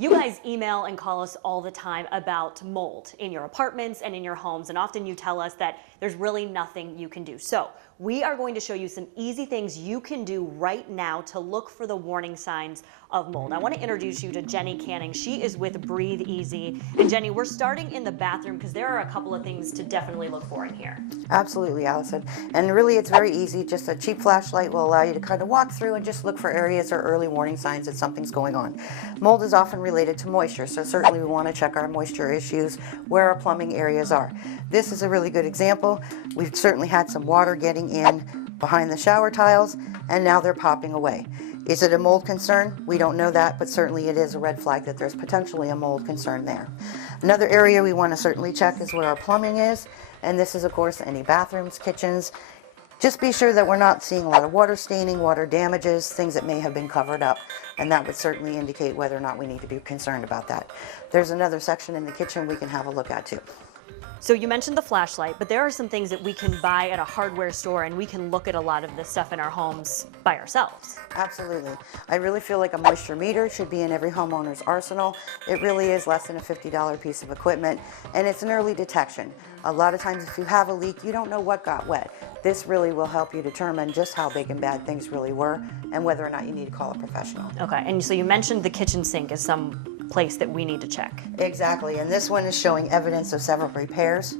You guys email and call us all the time about mold in your apartments and in your homes, and often you tell us that there's really nothing you can do. So we are going to show you some easy things you can do right now to look for the warning signs of mold. I want to introduce you to Jenny Canning. She is with Breathe Easy. And Jenny, we're starting in the bathroom because there are a couple of things to definitely look for in here. Absolutely, Allison. And really, it's very easy. Just a cheap flashlight will allow you to kind of walk through and just look for areas or early warning signs that something's going on. Mold is often related to moisture, so certainly we want to check our moisture issues where our plumbing areas are. This is a really good example. We've certainly had some water getting in behind the shower tiles, and now they're popping away. Is it a mold concern? We don't know that, but certainly it is a red flag that there's potentially a mold concern there. Another area we want to certainly check is where our plumbing is, and this is, of course, any bathrooms, kitchens. Just be sure that we're not seeing a lot of water staining, water damages, things that may have been covered up, and that would certainly indicate whether or not we need to be concerned about that. There's another section in the kitchen we can have a look at too. So you mentioned the flashlight, but there are some things that we can buy at a hardware store, and we can look at a lot of this stuff in our homes by ourselves. Absolutely. I really feel like a moisture meter should be in every homeowner's arsenal. It really is less than a $50 piece of equipment, and it's an early detection. A lot of times if you have a leak, you don't know what got wet. This really will help you determine just how big and bad things really were and whether or not you need to call a professional. Okay, and so you mentioned the kitchen sink as some place that we need to check. Exactly, and this one is showing evidence of several repairs.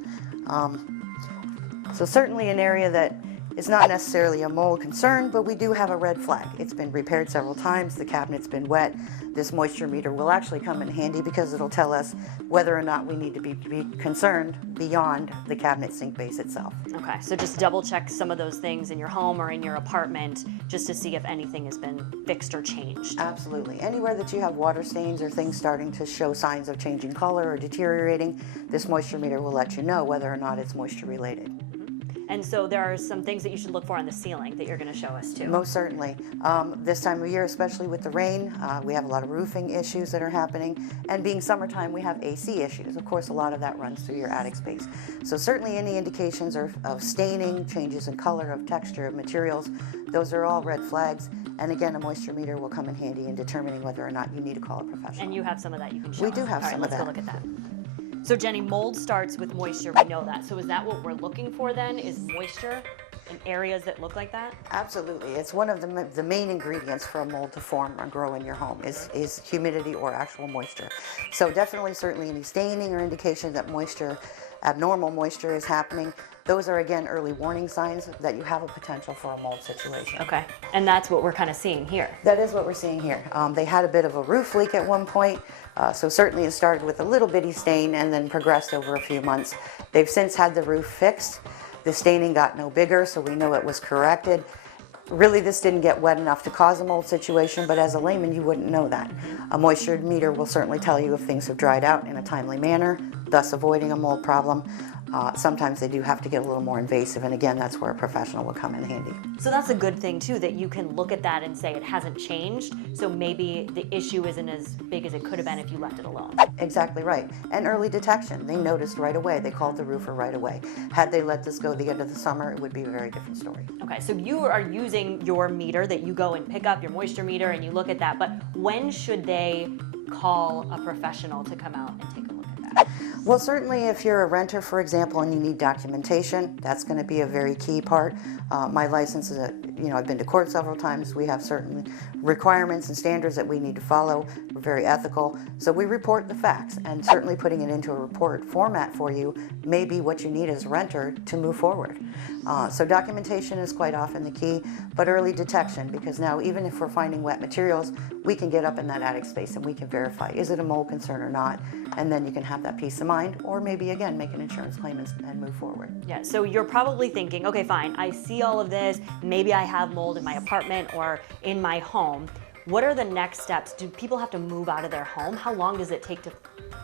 So certainly an area that is not necessarily a mold concern, but we do have a red flag. It's been repaired several times, the cabinet's been wet. This moisture meter will actually come in handy because it'll tell us whether or not we need to be concerned beyond the cabinet sink base itself. Okay, so just double check some of those things in your home or in your apartment just to see if anything has been fixed or changed. Absolutely. Anywhere that you have water stains or things starting to show signs of changing color or deteriorating, this moisture meter will let you know whether or not it's moisture related. And so there are some things that you should look for on the ceiling that you're going to show us too. Most certainly. This time of year, especially with the rain, we have a lot of roofing issues that are happening. And being summertime, we have AC issues. Of course, a lot of that runs through your attic space. So certainly any indications of staining, changes in color, of texture, of materials, those are all red flags. And again, a moisture meter will come in handy in determining whether or not you need to call a professional. And you have some of that you can show We do us. have All some right, of that. let's go look at that. So Jenny, mold starts with moisture, we know that. So is that what we're looking for then, is moisture in areas that look like that? Absolutely. It's one of the main ingredients for a mold to form or grow in your home is humidity or actual moisture. So definitely, certainly any staining or indication that moisture, abnormal moisture is happening, those are again early warning signs that you have a potential for a mold situation. Okay, and that's what we're kind of seeing here. That is what we're seeing here. They had a bit of a roof leak at one point, so certainly it started with a little bitty stain and then progressed over a few months. They've since had the roof fixed. The staining got no bigger, so we know it was corrected. Really, this didn't get wet enough to cause a mold situation, but as a layman, you wouldn't know that. A moisture meter will certainly tell you if things have dried out in a timely manner, thus avoiding a mold problem. Sometimes they do have to get a little more invasive, and again, that's where a professional will come in handy. So that's a good thing too, that you can look at that and say it hasn't changed, so maybe the issue isn't as big as it could have been if you left it alone. Exactly right. And early detection. They noticed right away. They called the roofer right away. Had they let this go the end of the summer, it would be a very different story. Okay, so you are using your meter that you go and pick up, your moisture meter, and you look at that, but when should they call a professional to come out and take a look at that? Well, certainly if you're a renter, for example, and you need documentation, that's going to be a very key part. My license is I've been to court several times. We have certain requirements and standards that we need to follow. We're very ethical. So we report the facts, and certainly putting it into a report format for you may be what you need as a renter to move forward. So documentation is quite often the key, but early detection, because now even if we're finding wet materials, we can get up in that attic space and we can verify, is it a mold concern or not? And then you can have that peace of mind, or maybe again, make an insurance claim and move forward. Yeah, so you're probably thinking, okay, fine, I see all of this, maybe I have mold in my apartment or in my home. What are the next steps? Do people have to move out of their home? How long does it take to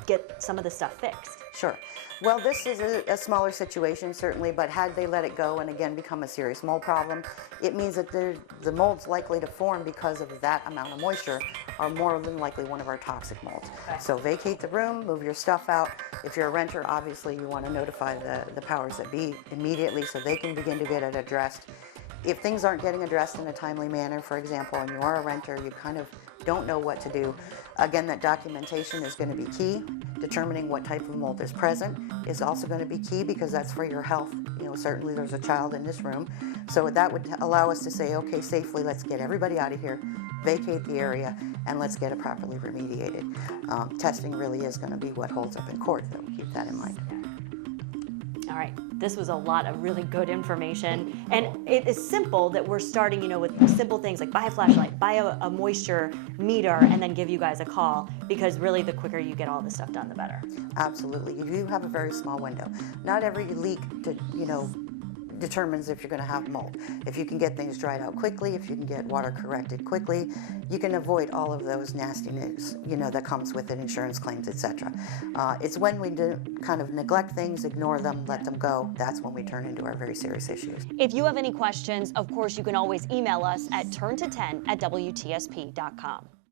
get some of this stuff fixed? Sure. Well, this is a smaller situation, certainly, but had they let it go and again become a serious mold problem, it means that the molds likely to form because of that amount of moisture are more than likely one of our toxic molds. Okay. So vacate the room, move your stuff out. If you're a renter, obviously you want to notify the powers that be immediately so they can begin to get it addressed. If things aren't getting addressed in a timely manner, for example, and you are a renter, you kind of don't know what to do. Again, that documentation is going to be key. Determining what type of mold is present is also going to be key, because that's for your health. You know, certainly there's a child in this room, so that would allow us to say, okay, safely, let's get everybody out of here, vacate the area, and let's get it properly remediated. Testing really is going to be what holds up in court, though. Keep that in mind. All right, this was a lot of really good information, and it is simple that we're starting, you know, with simple things like buy a flashlight, buy a moisture meter, and then give you guys a call, because really the quicker you get all this stuff done, the better. Absolutely. You do have a very small window. Not every leak, determines if you're going to have mold. If you can get things dried out quickly, if you can get water corrected quickly, you can avoid all of those nasty news, that comes with it, insurance claims, etc. It's when we kind of neglect things, ignore them, let them go, that's when we turn into our very serious issues. If you have any questions, of course, you can always email us at turnto10@wtsp.com.